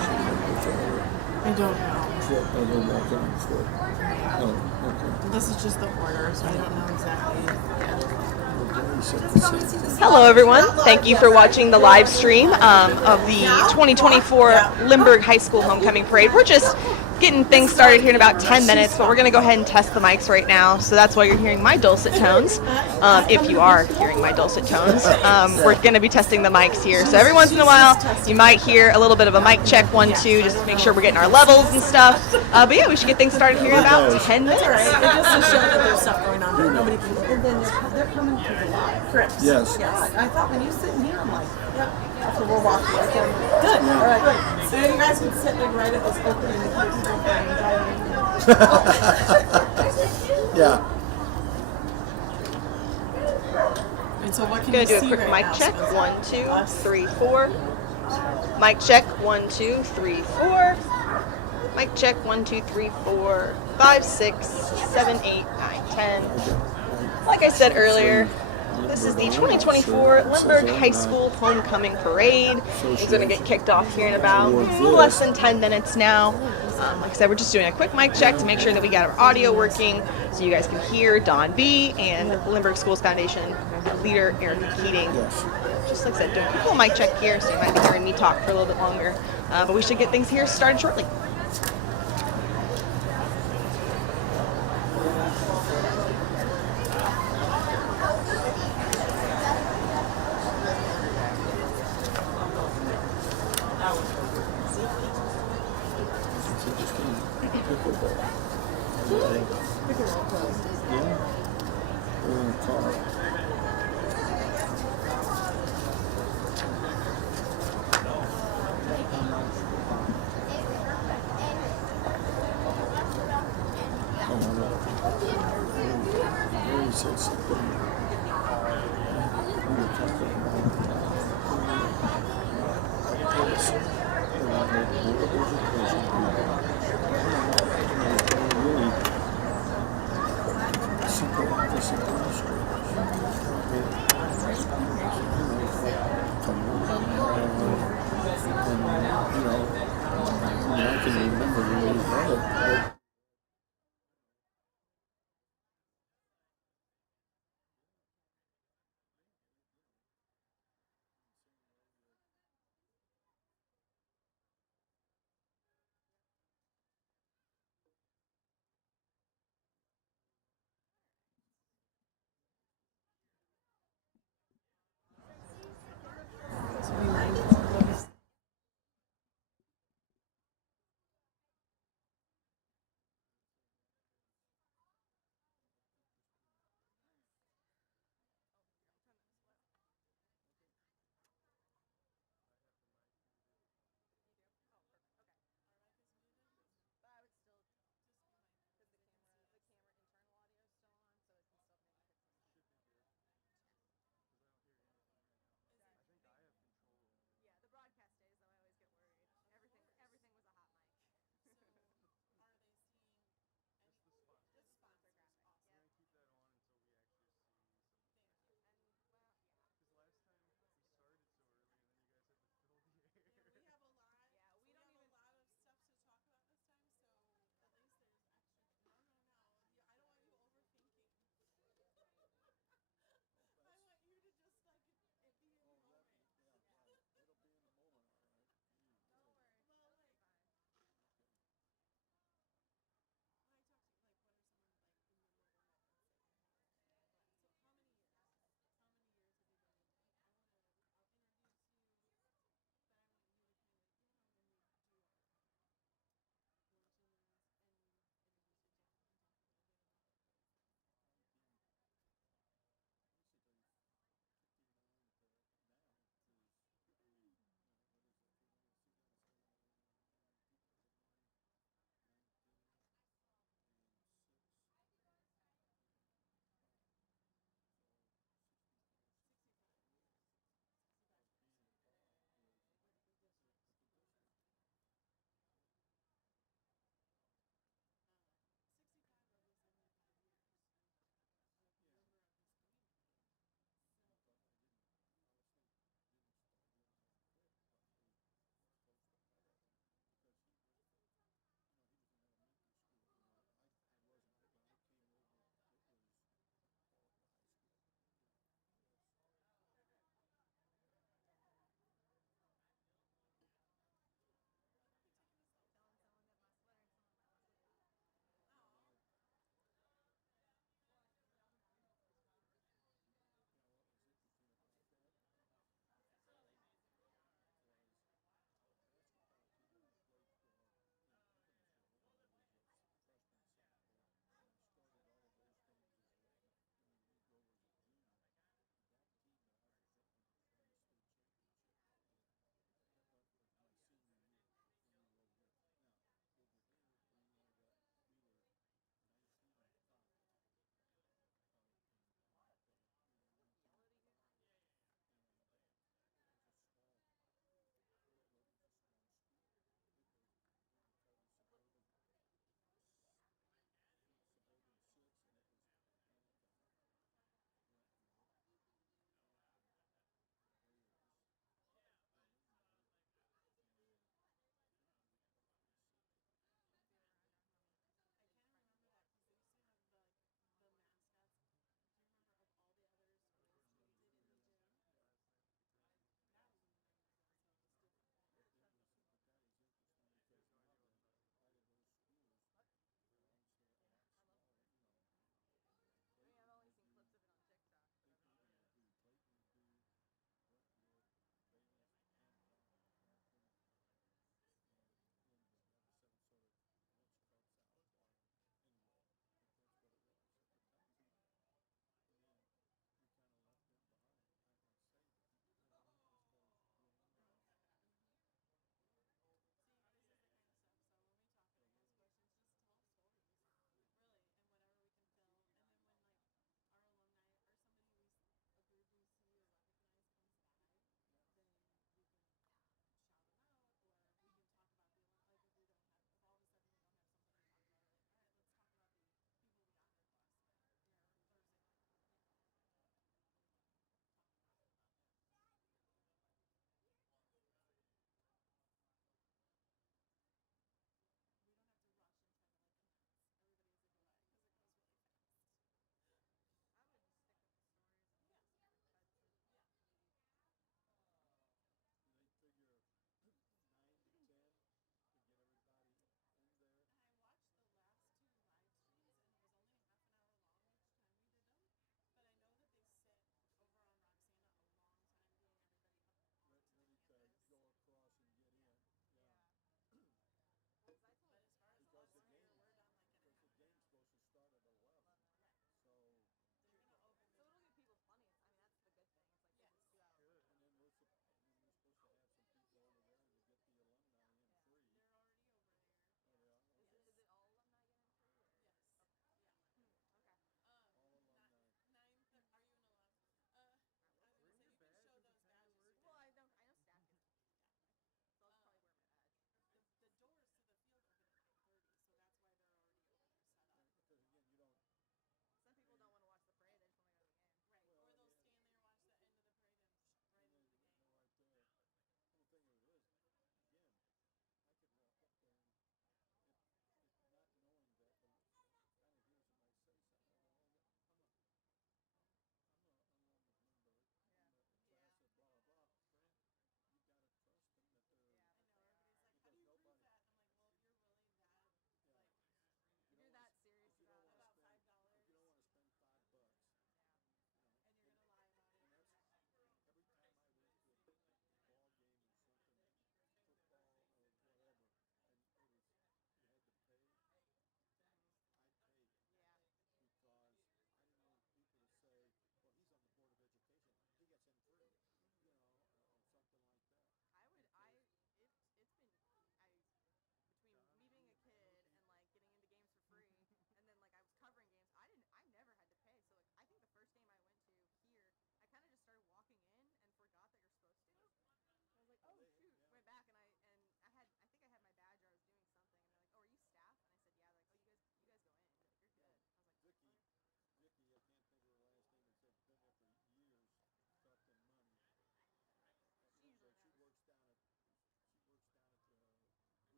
I don't know. Oh, okay. This is just the order, so I don't know exactly. Hello everyone, thank you for watching the live stream of the 2024 Lindbergh High School Homecoming Parade. We're just getting things started here in about 10 minutes, but we're going to go ahead and test the mics right now, so that's why you're hearing my dulcet tones, if you are hearing my dulcet tones. We're going to be testing the mics here, so every once in a while you might hear a little bit of a mic check, 1, 2, just to make sure we're getting our levels and stuff, but yeah, we should get things started here in about 10 minutes. Just to show that there's stuff going on that nobody can. And then they're coming to the live. Correct. Yes. I thought when you sit in here, I'm like, yep. So we're walking. Good. All right. Good. So you guys can sit like right at this opening and keep people Yeah. And so what can Gonna you do a see quick right mic now? check. So 1, 2, 3, 4. Mic check. 1, 2, 3, 4. Mic check. 1, 2, 3, 4, 5, 6, 7, 8, 9, 10. Like I said earlier, this is the 2024 Lindbergh High School Homecoming Parade. It's going to get kicked off here in about less than 10 minutes now. Like I said, we're just doing a quick mic check to make sure that we got our audio working so you guys can hear Don B. and Lindbergh Schools Foundation leader Erica Keating. Just like I said, doing a quick mic check here, so you might be hearing me talk for a little bit longer. But we should get things here started shortly.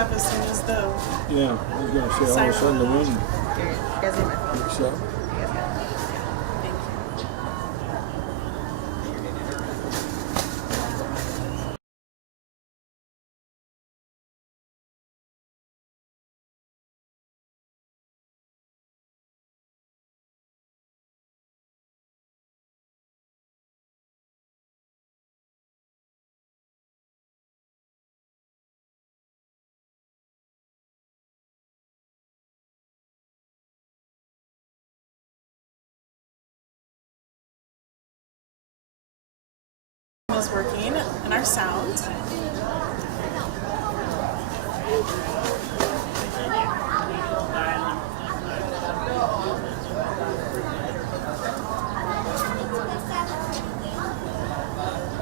up as soon as the Yeah, I was gonna say all of a sudden the wind You guys need my phone. picks up. is working and our sound.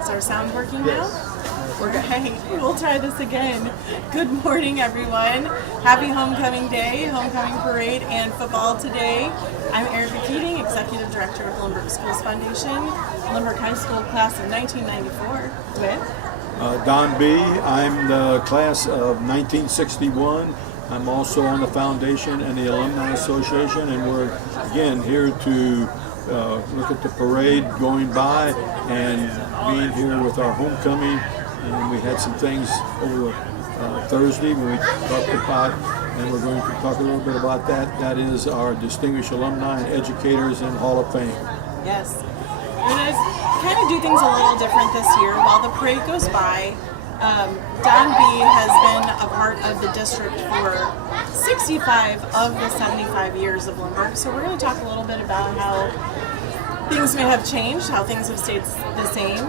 Is our sound working now? We're going. We'll try this again. Good morning, everyone. Happy homecoming day, homecoming parade, and football today. I'm Erica Keating, Executive Director of Lindbergh Schools Foundation, Lindbergh High School class of 1994 with Don B. I'm the class of 1961. I'm also on the foundation and the Alumni Association, and we're again here to look at the parade going by and being here with our homecoming. And we had some things over Thursday when we talked about, and we're going to talk a little bit about that. That is our distinguished alumni and educators in Hall of Fame. Yes. We're going to kind of do things a little different this year. While the parade goes by, Don B has been a part of the district for 65 of the 75 years of Lindbergh. So we're going to talk a little bit about how things may have changed, how things have stayed the same,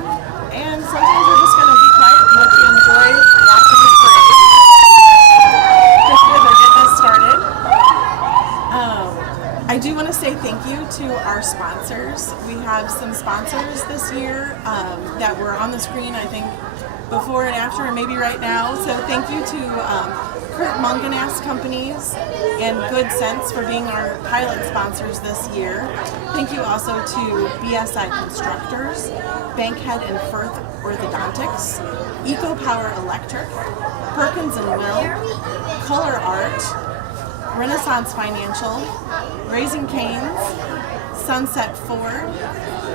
and sometimes we're just going to be quiet and let you enjoy watching the parade. Just as they're getting us started. I do want to say thank you to our sponsors. We have some sponsors this year that were on the screen, I think, before and after, and maybe right now. So thank you to Kurt Mungenass Companies and Good Sense for being our pilot sponsors this year. Thank you also to BSI Constructors, Bankhead and Firth Orthodontics, Eco Power Electric, Perkins and Will, Color Art, Renaissance Financial, Raising Cane's, Sunset Ford,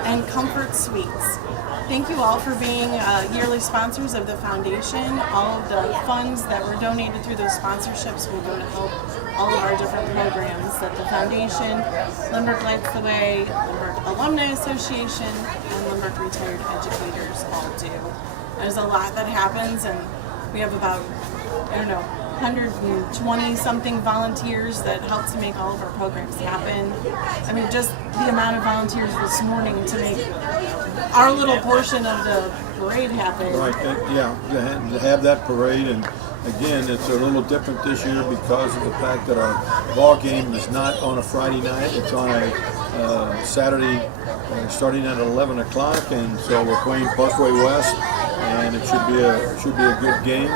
and Comfort Suites. Thank you all for being yearly sponsors of the foundation. All of the funds that were donated through those sponsorships will go to help all of our different programs that the foundation, Lindbergh Lights the Way, Lindbergh Alumni Association, and Lindbergh Retired Educators all do. There's a lot that happens, and we have about, 120 something volunteers that help to make all of our programs happen. I mean, just the amount of volunteers this morning to make our little portion of the parade happen. Right, to have that parade, and again, it's a little different this year because of the fact that our ball game is not on a Friday night, it's on a Saturday starting at 11 o'clock, and so we're playing Parkway West, and it should be a good game.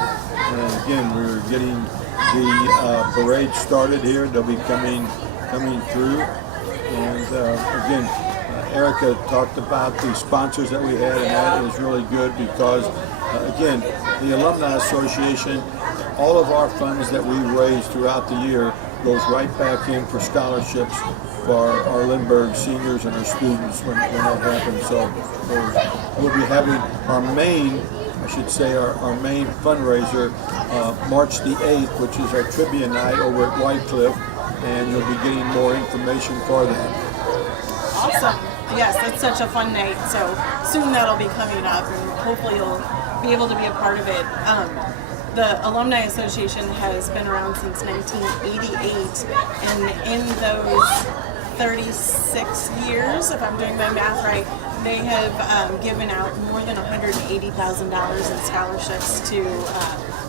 And again, we're getting the parade started here. They'll be coming through, and again, Erica talked about the sponsors that we had, and that is really good because, again, the Alumni Association, all of our funds that we raise throughout the year goes right back in for scholarships for our Lindbergh seniors and our students when that happens. So we'll be having our main, our main fundraiser March the 8th, which is our trivia night over at White Cliff, and you'll be getting more information for that. Awesome. Yes, that's such a fun night. So soon that'll be coming up, and hopefully you'll be able to be a part of it. The Alumni Association has been around since 1988, and in those 36 years, if I'm doing my math right, they have given out more than $180,000 in scholarships to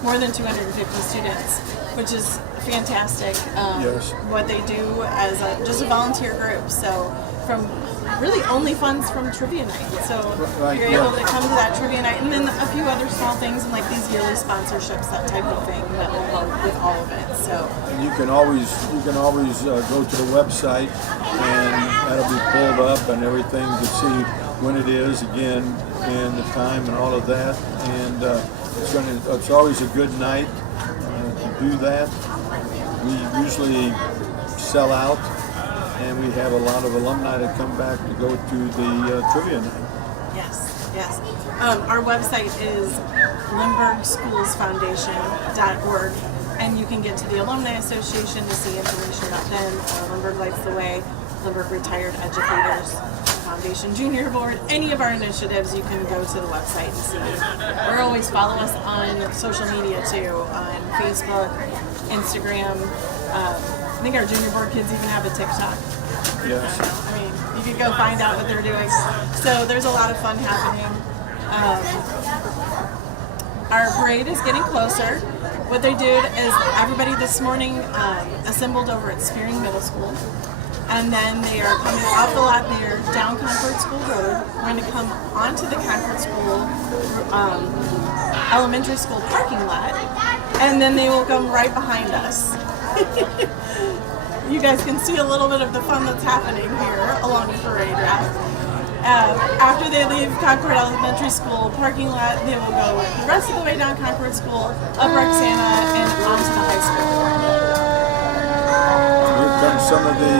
more than 250 students, which is fantastic. Yes. What they do as just a volunteer group. So from really only funds from trivia night. So you're able to come to that trivia night, and then a few other small things, and like these yearly sponsorships, that type of thing that will help with all of it. So and you can always go to the website, and that'll be pulled up and everything to see when it is again and the time and all of that. And it's always a good night to do that. We usually sell out, and we have a lot of alumni that come back to go to the trivia night. Yes, yes. Our website is lindberghschoolsfoundation.org, and you can get to the Alumni Association to see information about them, Lindbergh Lights the Way, Lindbergh Retired Educators Foundation Junior Board, any of our initiatives, you can go to the website and see. Or always follow us on social media too, on Facebook, Instagram. I think our junior board kids even have a TikTok. Yes. I mean, you could go find out what they're doing. So there's a lot of fun happening. Our parade is getting closer. What they did is everybody this morning assembled over at Spearing Middle School. And then they are coming off the lot there, down Concord School Road. We're going to come onto the Concord School elementary school parking lot. And then they will come right behind us. You guys can see a little bit of the fun that's happening here along the parade route. After they leave Concord Elementary School parking lot, they will go the rest of the way down Concord School, up Roxana, and onto the high school. Here comes some of the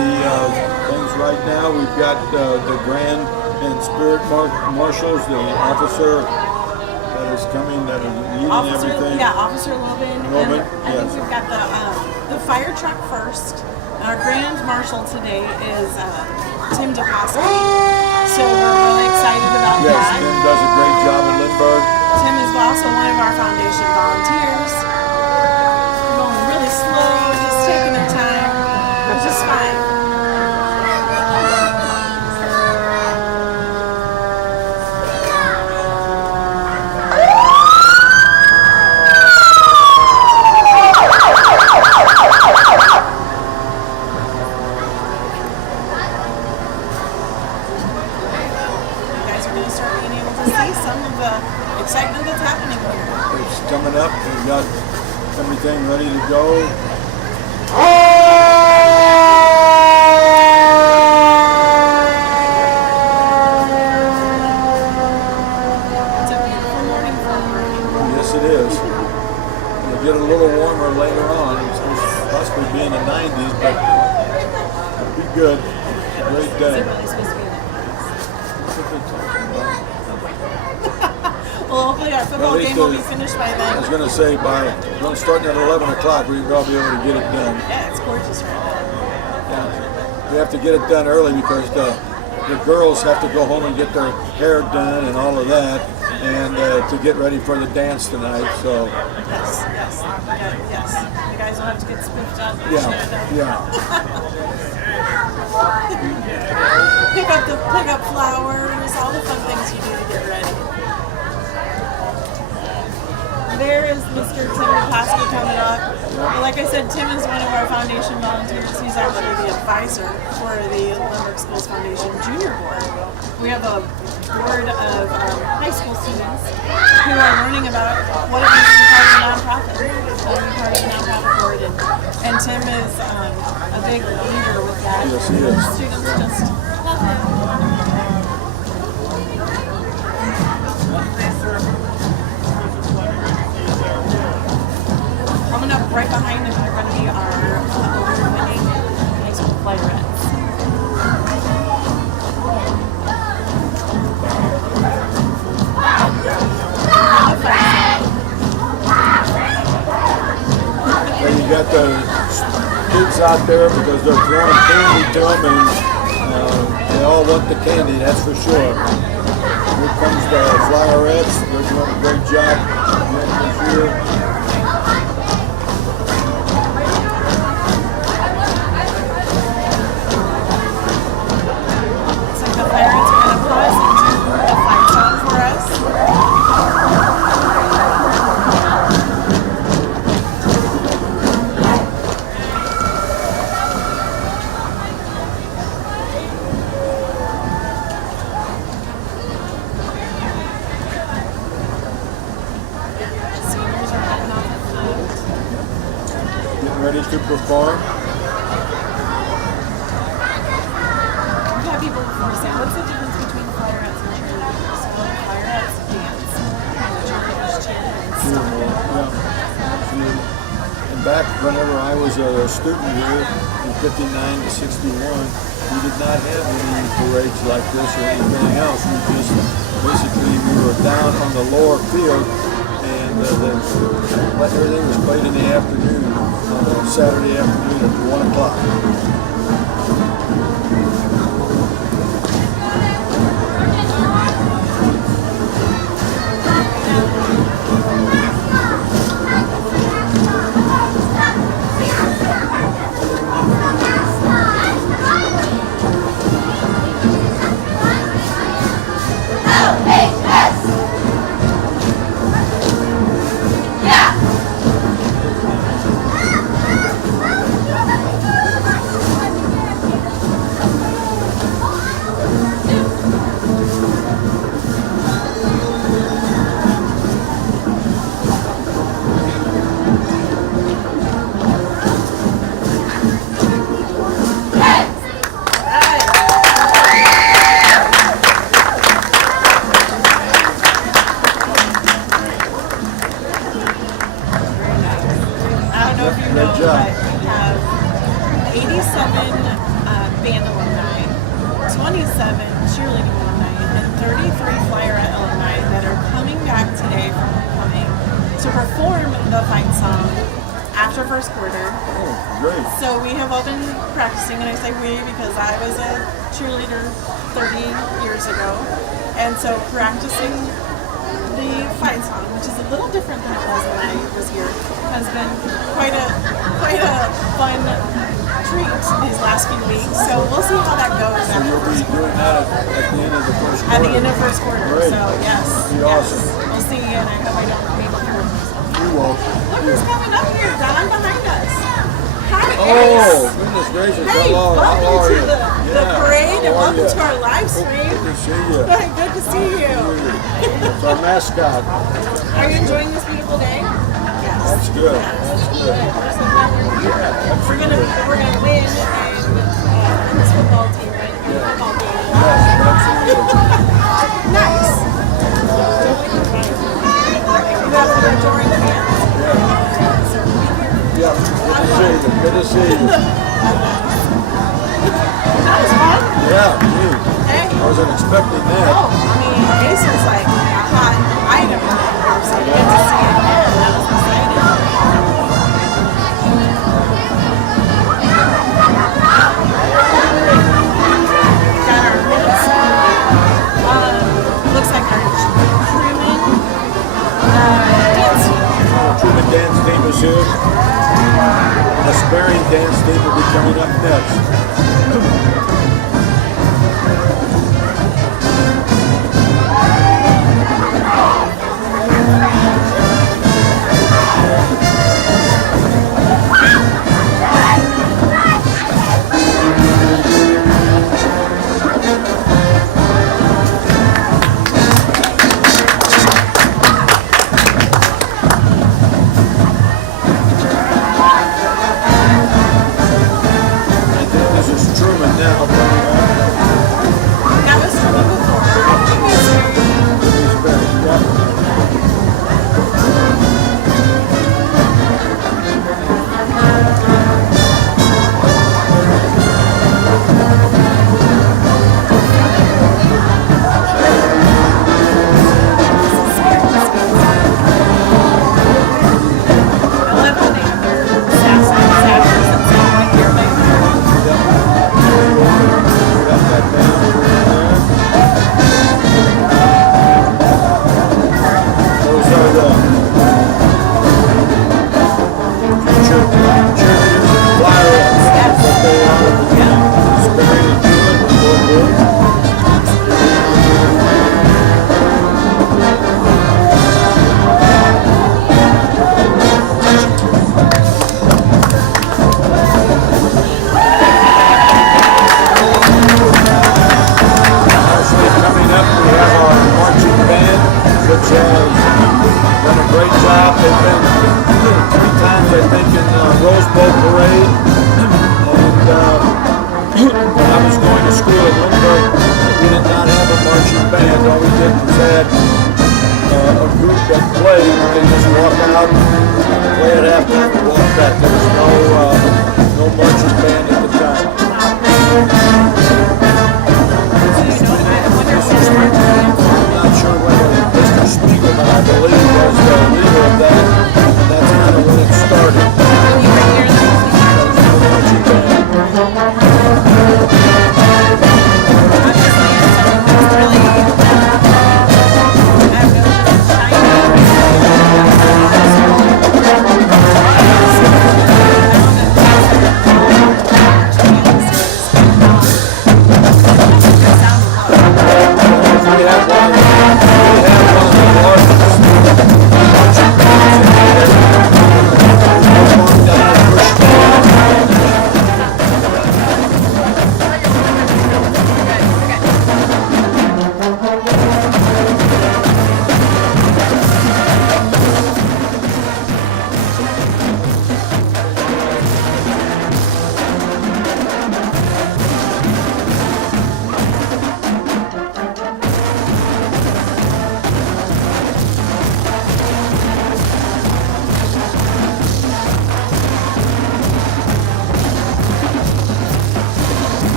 things right now. We've got the Grand and Spirit Marshals, the officer that is coming, that is leading everything. Yeah, Officer Loban. Loban, And yes. we've got the fire truck first. Our Grand Marshal today is Tim DePasky. So we're really excited about Yes, that. Tim does a great job at Lindbergh. Tim is also one of our foundation volunteers. Going really slow, just taking their time, which is fine. You guys are going to start being able to see some of the excitement that's happening here. It's coming up. We've got everything ready to go. It's a beautiful morning for a parade. Yes, it is. It'll get a little warmer later on. It's supposed to possibly be in the 90s, but it'll be good. Great Is day. it really supposed to be in Well, hopefully our football At least game will be the- finished by I was then. going to say, starting at 11 o'clock, we'll probably be able to get it done. Yeah, it's gorgeous right now. We have to get it done early because the girls have to go home and get their hair done and all of that, and to get ready for the dance tonight. So, Yes, yes, yes. You guys will have to get spoofed up. yeah. Pick up flowers, all the fun things you do to get ready. There is Mr. Tim DePasky coming up. Well, like I said, Tim is one of our foundation volunteers. He's actually the advisor for the Lindbergh Schools Foundation Junior Board. We have a board of high school students who are learning about what it means to be part of a nonprofit, how to be part of a nonprofit board. And Tim is a big leader with that. Yes, he is. Students just love him. Coming up right behind him are going to be our award-winning high school playwrights. And you got the kids out there because they're throwing candy to them, and they all want the candy, that's for sure. Here comes the flowerettes. They're doing a great job this year. So the playwrights are going to put us into a fight song for us. Seniors are having was a student here in 59 to 61, we did not have any parades like this or anything else. We just basically we were down on the lower field, and everything was played in the afternoon, Saturday afternoon at 1 o'clock. But we have 87 band alumni, 27 cheerleading alumni, and 33 Flyer alumni that are coming back today from homecoming to perform the fight song after first quarter. Oh, great. So we have all been practicing, and I say we because I was a cheerleader 30 years ago, and so practicing the fight song, which is a little different than it was when I was here, has been quite a fun treat these last few weeks. So we'll see how that goes. So you'll be doing that at the end of the first quarter? At the end of first quarter. Great. So yes. That'll be yes. awesome. We'll see, and I hope I don't maybe hurt myself. You won't. Look who's coming up here, Don, behind us. Hi, Oh, Ace. goodness gracious. Hey, Hello. How welcome are to you? the parade, and How are welcome you? to our live stream. Good to see you. Good to see you. It's our mascot. Are you enjoying this beautiful day? Yes. That's good. That's good. We're gonna win and this football team, right? Football game. Yes, absolutely. Nice. You have the adoring fans. Yeah, good to see you. Good to see you. That was fun. Yeah, me. Hey. I wasn't expecting Oh, that. I mean, Ace is like a hot item in here, so good to see it again. That was exciting. Got our minutes. Looks like our Truman dance team. Truman dance team is here. The Sparring dance team will be coming up next. This is Truman now. That was Truman before. He's Sparring, yeah. I love how they have their sassers and stuff right here.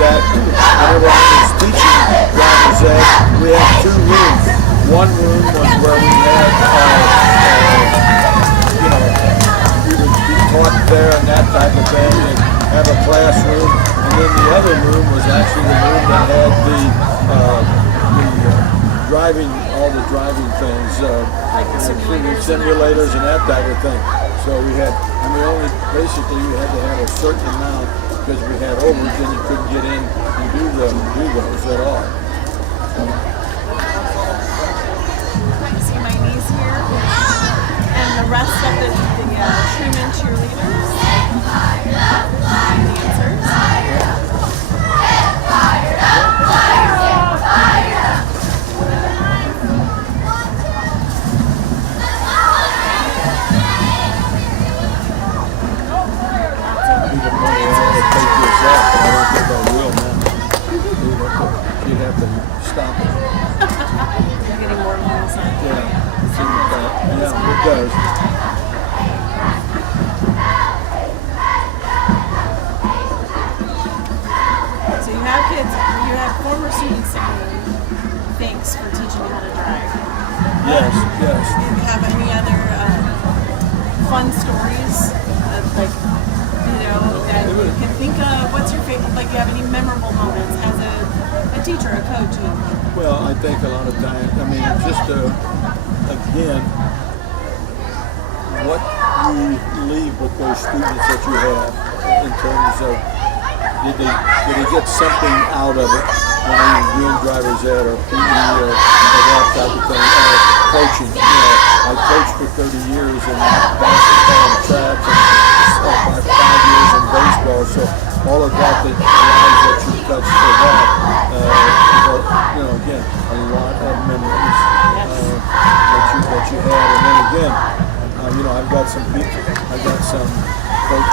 that whenever I was teaching driver's ed, we had two rooms. One room was where we had, we would be taught there and that type of thing, and have a classroom. And then the other room was actually the room that had the driving, all the driving things, Like the simulators simulators and that type of thing. So we had, basically we had to have a certain amount because we had overs and you couldn't get in and do those at all. You see my niece here, and the rest of the Truman cheerleaders. Dancers. You'd have to stop it. You're getting more and more inside. Yeah, it does. So you have kids, you have former students saying thanks for teaching you how to drive. Yes. Do you have any other fun stories, that you can think of? What's your favorite? Like, do you have any memorable moments as a teacher, a coach? Well, I think a lot of times, just again, what you leave with those students that you have in terms of did they get something out of it when they were doing driver's ed or PE or that type of thing, or coaching. I coached for 30 years in basketball and track, and about 5 years in baseball. So all of that lives that you touch for that, again, a lot of memories that you had. And then again, I've got some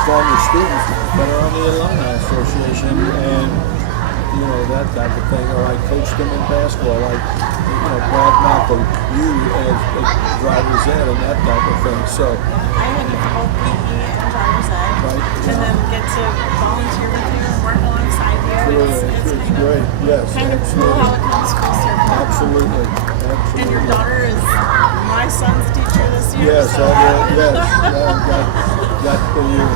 former students that are on the Alumni Association, and that type of thing. Or I coached them in basketball, like Brad Malcolm, you as driver's ed and that type of thing. So I had you for both PE and driver's ed, right, and then get to volunteer with you and work alongside you. It's great. Yes, kind of cool how it comes full circle. Absolutely. And your daughter is my son's teacher this year. Yes, so got your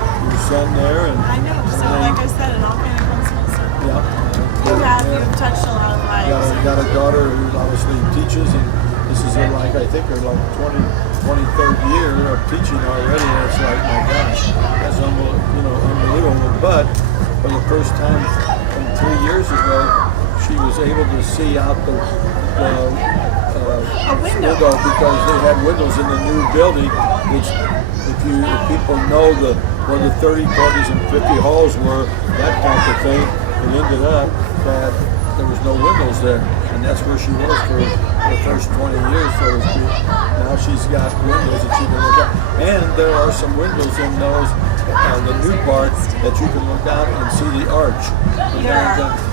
son there, and I know. So like I said, it all kind of comes full circle. Yeah. You've touched a lot of lives. Got a daughter who obviously teaches, and this is her 23rd year of teaching already. And it's like, my gosh, that's unbelievable. But for the first time from 3 years ago, she was able to see out the window because they had windows in the new building, which if people know where the 30, 40s, and 50 halls were, that type of thing, it ended up that there was no windows there, and that's where she was for the first 20 years, so to speak. Now she's got windows that she can look out, and there are some windows in those, the new part, that you can look out and see the arch.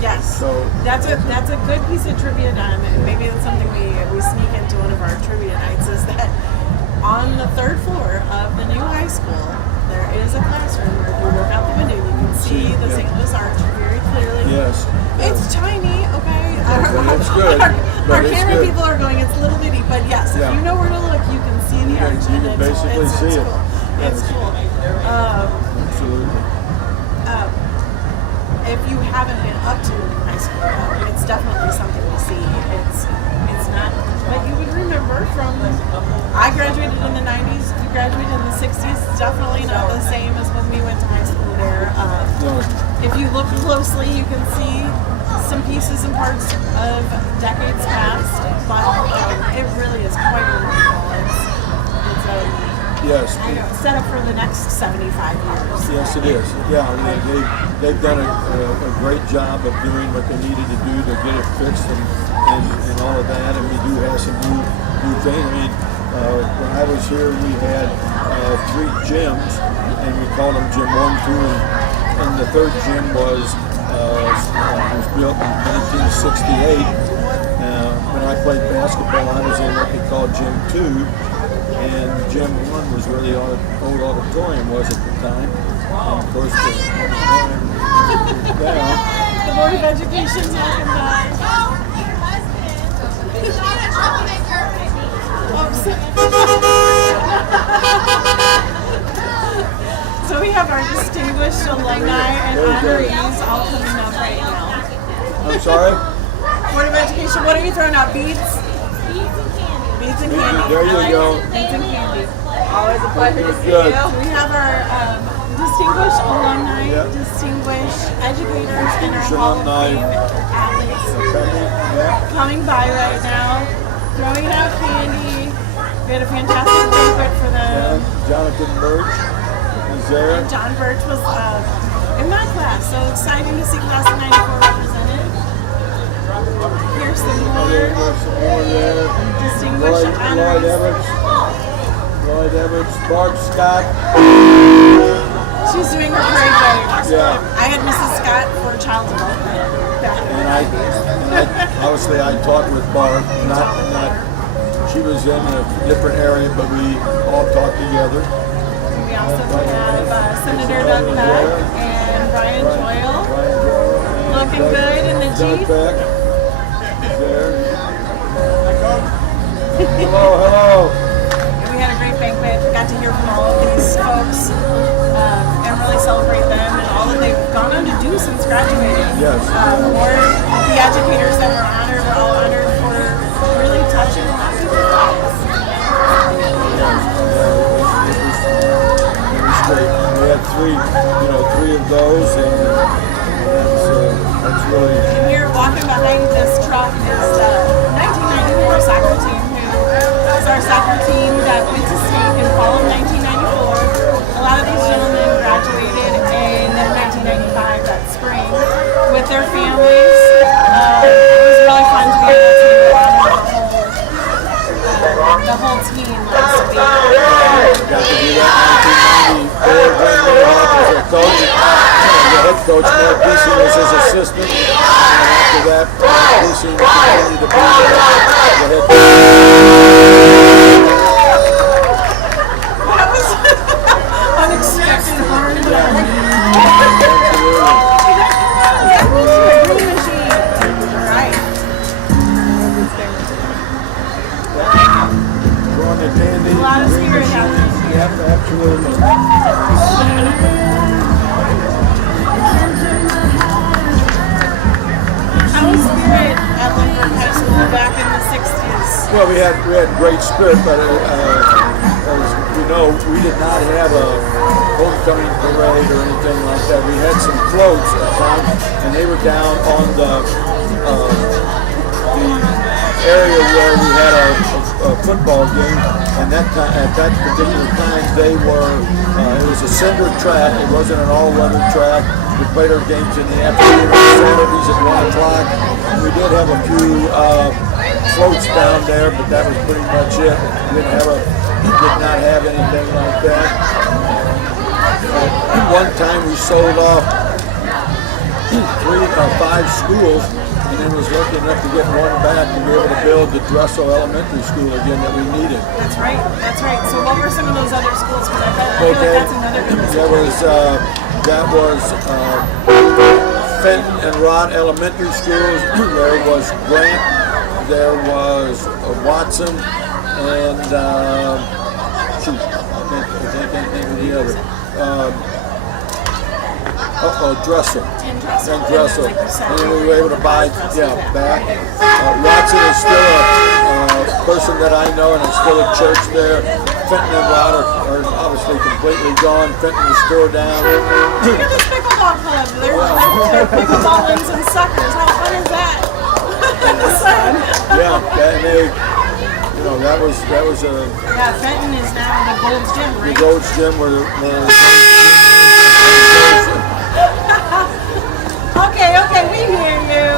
Yes. So that's a good piece of trivia, Don, and maybe it's something we sneak into one of our trivia nights, is that on the 3rd floor of the new high school, there is a classroom where if you look out the window, you can see the St. Louis Arch very clearly. Yes. It's tiny, okay? It's good. Our camera people are going, it's little bitty, but yes, if you know where to look, you can see the arch. You can basically see it. Cool. It's cool. Absolutely. If you haven't been up to the new high school, it's definitely something to see. It's not what you would remember from. I graduated in the 90s. You graduated in the 60s. It's definitely not the same as when we went to high school there. If you look closely, you can see some pieces and parts of decades past, but it really is quite remarkable. It's set up for the next 75 years. Yes, it is. Yeah, they've done a great job of doing what they needed to do to get it fixed and all of that. And we do have some new things. When I was here, we had 3 gyms, and we called them Gym 1, 2, and the 3rd gym was built in 1968. When I played basketball, I was in what they call Gym 2. And Gym 1 was where the old auditorium was at the time. And of course, the auditorium down. The Board of Education's walking by. So we have our distinguished alumni and honorees all coming up right now. I'm sorry? Board of Education, what are you throwing out? Beads? Beads and candy. There you go. Beads and candy. Always a pleasure to see Good. you. We have our distinguished alumni, Yep. distinguished educators, and our Distinguished Hall of alumni. Fame athletes Yeah. coming by right now, throwing out candy. We had a fantastic banquet for them. And Jonathan Birch is there. And John Birch was in that class, so exciting to see class of 94 represented. Here's some There's more some more there. distinguished Lloyd honorees. Evans. Lloyd Evans. Barb Scott. She's doing her great work. Yeah. I had Mrs. Scott for child development back in And I obviously I talked with Barb. Not she was in a different area, but we all talked together. We also have Senator Doug Beck and Brian Doyle looking good in the Doug Jeep. Beck is there. Hello. We had a great banquet. Got to hear from all of these folks and really celebrate them and all that they've gone on to do since graduating. Yes. The educators that were honored were all honored for really touching a lot of people's lives. It was great. We had three of those, and that's really. And here, walking behind this truck is the 1994 soccer team, who is our soccer team that went to state in fall of 1994. A lot of these gentlemen graduated in 1995, that spring, with their families. It was really fun to be able to honor the whole team last week. Got to do that in 1994 when I was a coach. And the head coach, Mark Busey, was his assistant. And after that, Busey continued to be the head coach. That was unexpected hard work. Right. Drawing the candy. A lot of spirit happening. Yep, absolutely. How was spirit at Lindbergh High School back in the 60s? Well, we had great spirit, but as you know, we did not have a homecoming parade or anything like that. We had some floats at times, and they were down on the area where we had a football game. And at that particular time, they were. It was a cinder track. It wasn't an all-weather track. We played our games in the afternoon on Saturdays at 1 o'clock. We did have a few floats down there, but that was pretty much it. We did not have anything like that. At one time, we sold off 5 schools, and then was lucky enough to get one back to be able to build the Dressel Elementary School again that we needed. That's right. That's right. So what were some of those other schools? Because I feel like that's another good That was Fenton and Rod Elementary Schools. There was Grant. There was Watson, and shoot, I can't think of the other. Dressel. And Dressel. And Dressel. Like you said, And we were able to buy, back. Watson is still a person that I know, and it's still a church there. Fenton and Rod are obviously completely gone. Fenton is still down. look at this pickleball club. They're pickleball and some suckers. How fun is that? In the sun. Yeah, and they, that was a. Yeah, Fenton is now the Gold's Gym, The right? Gold's Gym where Okay, we hear you.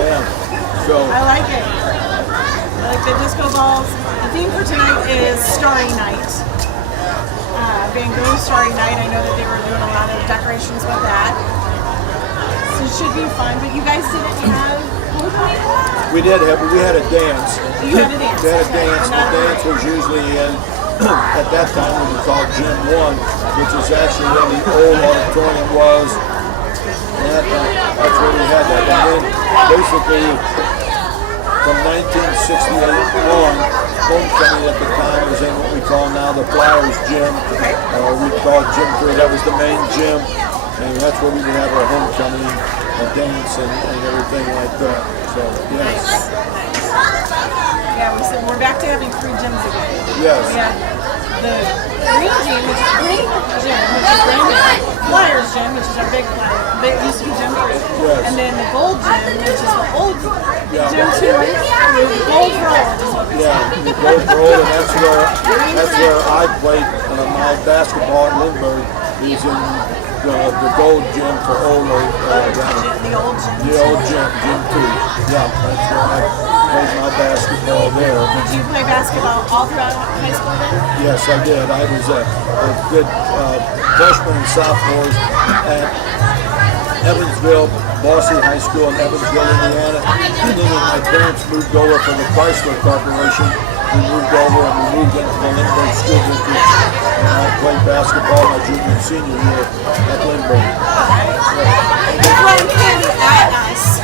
yeah. So I like it. I like the disco balls. The theme for tonight is Starry Night. Van Gogh Starry Night. I know that they were doing a lot of decorations with that. So it should be fun. But you guys didn't have homecoming? we had a dance. You had a dance. We had a Okay. dance. And The dance was usually in at that time when we called Gym 1. which is actually where the old auditorium was. And that's where we had that. And then basically from 1968 on, homecoming at the time was in what we call now the Flyers Gym. We called Gym 3. That was the main gym. And that's where we would have our homecoming, a dance, and everything like that. So, yes. Yeah, we're back to having 3 gyms again. Yes. We have the green gym, which is brand new, Flyers Gym, which is our big used to be Gym 3. Yes. And then the gold gym, which is the old Yeah. Gym 2, the gold for old is what we say. Yeah, the gold roll, and that's where I played my basketball at Lindbergh. Is in the gold gym for old The old gym. the old gym, Gym 2. Yeah, that's where I played my basketball there. Did you play basketball all throughout high school then? Yes, I did. I was a good freshman and sophomores at Evansville, Bossy High School in Evansville, Indiana. And then when my parents moved over from the Chrysler Corporation, we moved over and we moved into the Lindbergh School District. And I played basketball my junior and senior year at Lindbergh. You're throwing candy at us.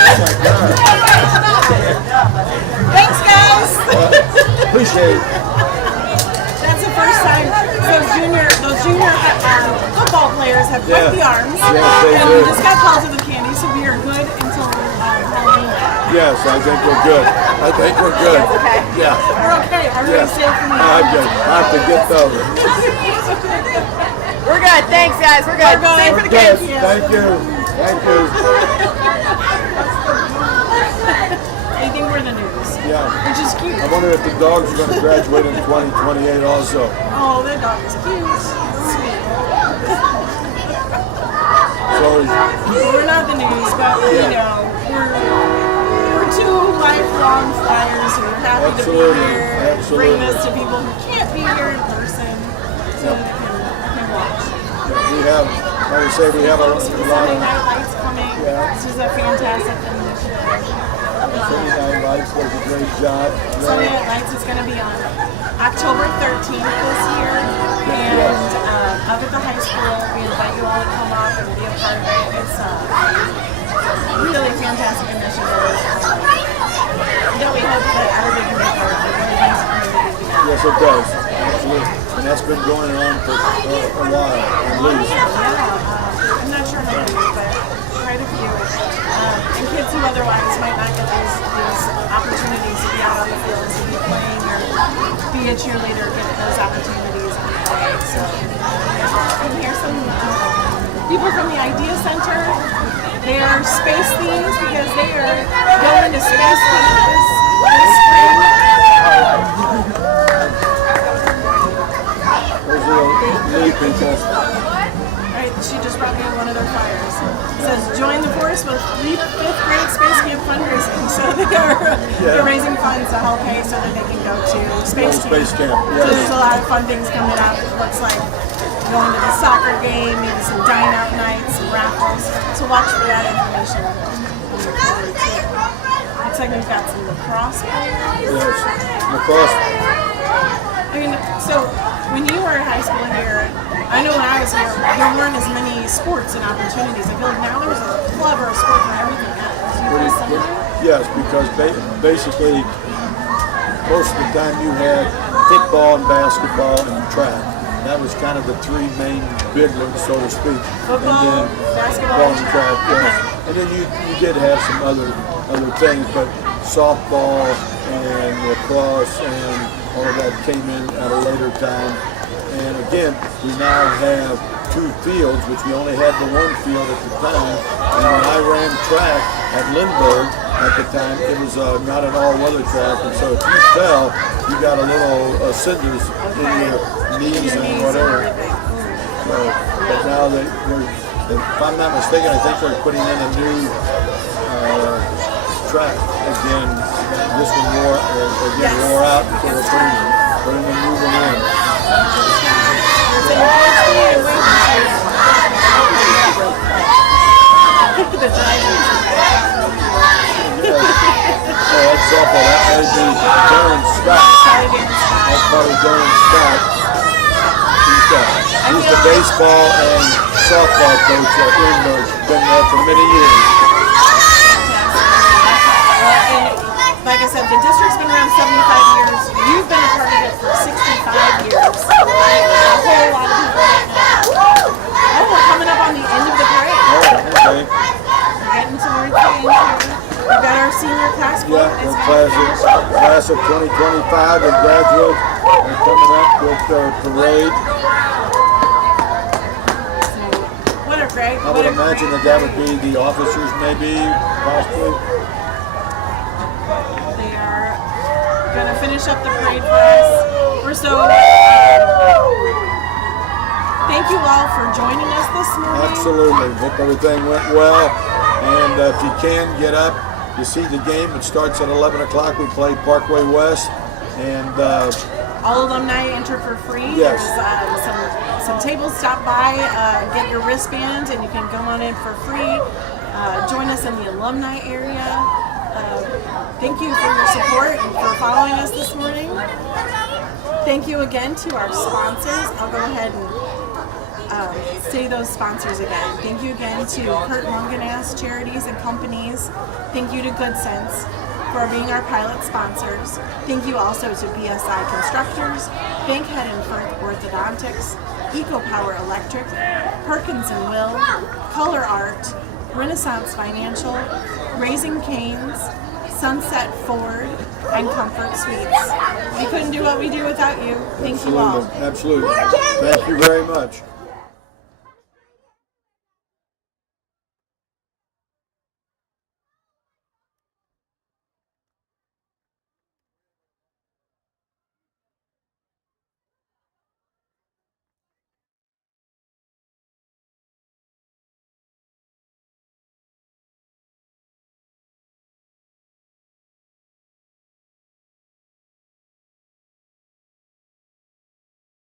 Oh my God. Thanks, guys. Appreciate it. That's the first time those junior football players have broke the arms. Yes, they and do. we just got pelted with candy, so we are good until Halloween. Yes, I think we're good. I think we're good. Okay. Yeah. We're okay. Everybody's safe from the I'm good. I have to get those. We're good. Thanks, guys. We're good. We're good. Same for the Good. kids. Thank you. Thank you. They think we're the news. Yeah. Which is cute. I wonder if the dogs are going to graduate in 2028 also. Oh, that dog is cute. Sweet. So, We're not the news, but you know, we're 2 lifelong Flyers who are happy Absolutely. to be here, Absolutely. bring this to people who can't be here in person, so they can watch. we have, like I say, we have a lot Sunday of Night Lights coming. Yeah. This is a fantastic initiative. Sunday Night Lights does a great job. Sunday Night Lights is going to be on October 13th this year, and up at the high school, we invite you all to come up and be a part of it. It's a really fantastic initiative that we hope that everybody can be part of. It really brings the community together. Yes, it does. Absolutely. And that's been going on for a while, at least. Yeah, I'm not sure how many, but quite a few. And kids who otherwise might not get these opportunities to be out on the field, to be playing or be a cheerleader, get those opportunities and play. So, and here's some people from the Idea Center. They are space themes because they are going to space themes this spring. Those are the new people. Right, she just brought me one of their flyers. It says, join the force with 5th grade Space Camp fundraising. So they're raising funds to help pay so that they can go to Space Camp. Space Camp, So there's a lot of fun things coming up. It looks like going to the soccer game, maybe some dine-out nights, some raffles. So watch for that information. Looks like we've got some lacrosse players. Yes, lacrosse. I mean, so when you were in high school here, I know when I was here, there weren't as many sports and opportunities. I feel like now there's a club or a sport for everything. Do you play somewhere? Yes, because basically most of the time you had football and basketball and track. That was kind of the 3 main big ones, so to speak. Football, and then basketball, and track. Yes. And then you did have some other things, but softball and lacrosse and all of that came in at a later time. And again, we now have 2 fields, which we only had the 1 field at the time. And when I ran track at Lindbergh at the time, it was not an all-weather track, and so if you fell, you got a little cinders in your knees and whatever. So, but now if I'm not mistaken, I think we're putting in a new track again. This one wore out, so we're putting a new one in. The Giants. Oh, that's softball. That might be Darren Scott. That's probably Darren Scott. He's the baseball and softball coach at Lindbergh. Been there for many years. And like I said, the district's been around 75 years. You've been a part of it for 65 years. A whole lot of people don't know. Oh, we're coming up on the end of the parade. Oh, okay. We're getting towards the end here. We've got our senior class float. Yeah, the class of 2025 and graduates are coming up with their parade. So, what a great, I would imagine that would be the officers, maybe, possibly. They are going to finish up the parade for us. We're so thank you all for joining us this morning. Absolutely. Hope everything went well. And if you can get up, you see the game. It starts at 11 o'clock. We play Parkway West. And all alumni enter for free. Yes. There's some tables. Stop by, get your wristbands, and you can go on in for free. Join us in the alumni area. Thank you for your support and for following us this morning. Thank you again to our sponsors. I'll go ahead and say those sponsors again. Thank you again to Kurt Mungenass Charities and Companies. Thank you to Good Sense for being our pilot sponsors. Thank you also to BSI Constructors, Bankhead and Firth Orthodontics, EcoPower Electric, Perkins and Will, Color Art, Renaissance Financial, Raising Cane's, Sunset Ford, and Comfort Suites. We couldn't do what we do without you. Thank you all. Absolutely. Thank you very much.